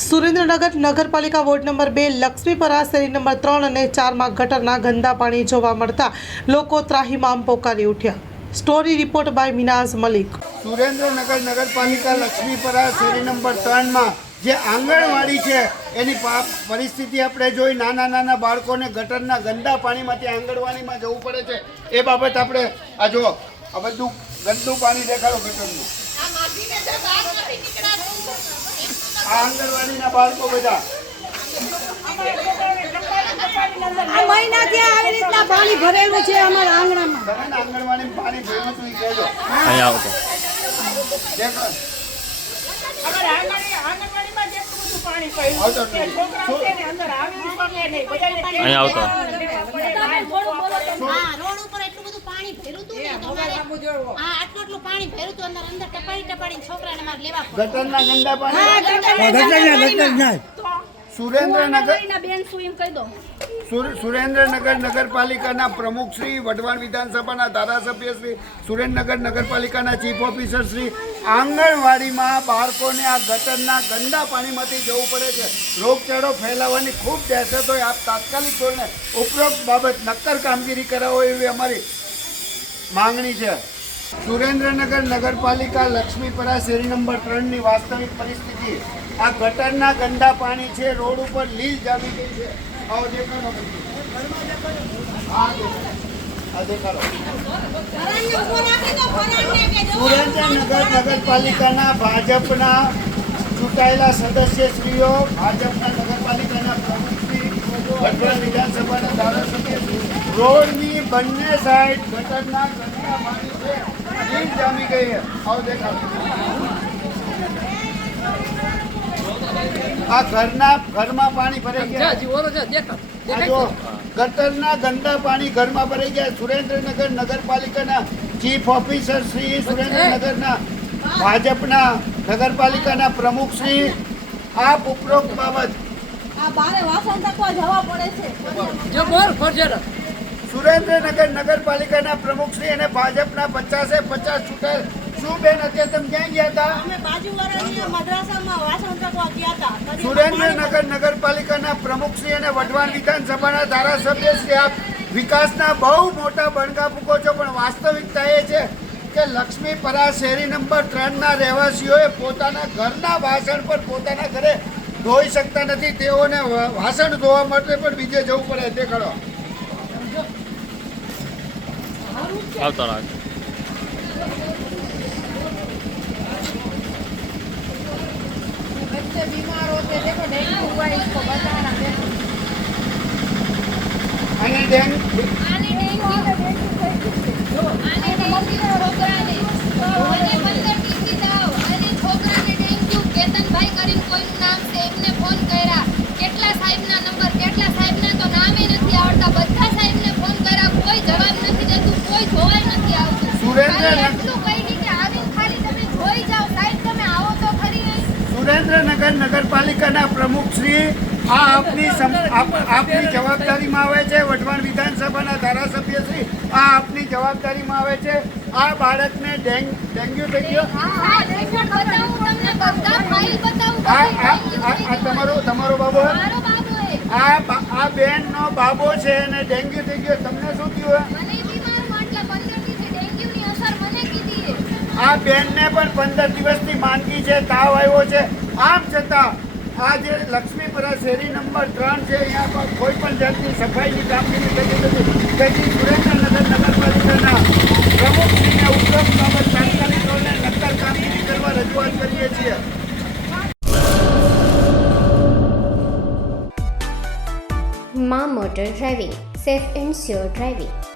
સુરેન્દ્રનગર નગરપાલિકા ward number બે લક્ષ્મીપરા શેરી નંબર ત્રણ અને ચારમાં ગટરના ગંદા પાણી જોવા મળતા લોકો ત્રાહીમામ પોકારી ઉઠ્યા. Story report by Minaz Malik. Surendranagar નગરપાલિકા લક્ષ્મીપરા શેરી નંબર ત્રણમાં જે આંગણવાડી છે, એની પરિસ્થિતિ આપણે જોઈ નાના નાના બાળકોને ગટરના ગંદા પાણીમાંથી આંગણવાડીમાં જવું પડે છે. એ બાબત આપણે, આ જો આ બધું ગંદુ પાણી દેખાડો ગટરનું. આ આંગણવાડીના બાળકો બધા. આ મહિનાથી આવી રીતના પાણી ભરેલું છે અમારા આંગણામાં. તમે ને પાણી કહેજો. આવી અહીંયા આવતો. હા રોડ ઉપર એટલું બધું પાણી ભર્યું હતું ને તો હા આટલું આટલું પાણી ભર્યું હતું અંદર અંદર ટપાડી ટપાડીને છોકરાને મારે લેવા ગટરના ગંદા પાણી. સુરેન્દ્રનગર બેન શું એમ કહી દો સુરેન્દ્રનગર નગરપાલિકાના પ્રમુખ શ્રી વઢવાણ વિધાનસભાના ધારાસભ્ય શ્રી સુરેન્દ્રનગર નગરપાલિકાના ચીફ ઓફિસર શ્રી આંગણવાડીમાં બાળકોને આ ગટરના ગંદા પાણીમાંથી જવું પડે છે. રોગચાળો ફેલાવવાની ખૂબ દહેશત હોય આપ તાત્કાલિક ધોરણે ઉપરોક્ત બાબત નક્કર કામગીરી કરાવો એવી અમારી માંગણી છે. સુરેન્દ્રનગર નગરપાલિકા લક્ષ્મીપરા શેરી નંબર ત્રણની વાસ્તવિક પરિસ્થિતિ. આ ગટરના ગંદા પાણી છે, રોડ ઉપર લીલ જામી ગઈ છે. નગરપાલિકાના ભાજપના ચૂંટાયેલા સદસ્યશ્રીઓ, ભાજપના નગરપાલિકાના પ્રમુખશ્રી વઢવાણ વિધાનસભાના ધારાસભ્ય રોડની બંને સાઈડ ખતરનાક ગંદા પાણી છે. લીલ જામી ગઈ છે. આવો દેખાડો આ ઘરના ઘરમાં પાણી ભરાઈ ગયા. જો ગટરના ગંદા પાણી ઘરમાં ભરાઈ ગયા. સુરેન્દ્રનગર નગરપાલિકાના ચીફ ઓફિસર શ્રી સુરેન્દ્રનગરના ભાજપના નગરપાલિકાના પ્રમુખ શ્રી આપ ઉપરોક્ત બાબત. આ બારે વાસણ તકવા જવા પડે છે. સુરેન્દ્રનગર નગરપાલિકાના પ્રમુખ શ્રી અને ભાજપના પચાસે પચાસ ચૂંટાય. શું બેન અત્યારે તમે ક્યાં ગયા હતા? અમે બાજુવાળાની મદ્રાસામાં વાસણ તકવા ગયા હતા સુરેન્દ્રનગર નગરપાલિકાના પ્રમુખશ્રી અને વઢવાણ વિધાનસભાના ધારાસભ્ય શ્રી આપ વિકાસના બહુ મોટા બણગા ફૂકો છો પણ વાસ્તવિકતા એ છે કે લક્ષ્મીપરા શેરી નંબર ત્રણના રહેવાસીઓએ પોતાના ઘરના વાસણ પર પોતાના ઘરે ધોઈ શકતા નથી. તેઓને વાસણ ધોવા માટે પણ બીજે જવું પડે. તે દેખાડો. આવતો રાખ बच्चे बीमार होते देखो डेंगू हुआ इसको बताना देखो અને ડેંગ આને ડેન્ગ્યુ આને ડેન્ગ્યુ છોકરાને અને સુરેન્દ્રનગર નગરપાલિકાના પ્રમુખ શ્રી આ આપની આપની જવાબદારીમાં આવે છે. વઢવાણ વિધાનસભાના ધારાસભ્ય શ્રી આ આપની જવાબદારીમાં આવે છે. આ બાળકને ડેન્ગ્યુ થઈ ગયો. તમારો તમારો બાબો આ આ બેનનો બાબો છે અને ડેન્ગ્યુ થઈ ગયો. તમને શું થયું આ બેનને પણ પંદર દિવસની માંદગી છે, તાવ આવ્યો છે. આમ છતાં, આ જે લક્ષ્મીપુરા શેરી નંબર ત્રણ છે, અહીંયા પર કોઈ પણ જાતની સફાઈની કામગીરી થતી નથી. તેથી સુરેન્દ્રનગર નગરપાલિકાના પ્રમુખશ્રીને ઉપલબ્ધ બાબત તાત્કાલિક ધોરણે નક્કર કામગીરી કરવા રજૂઆત કરીએ છીએ. મા motor driving, safe and sure driving.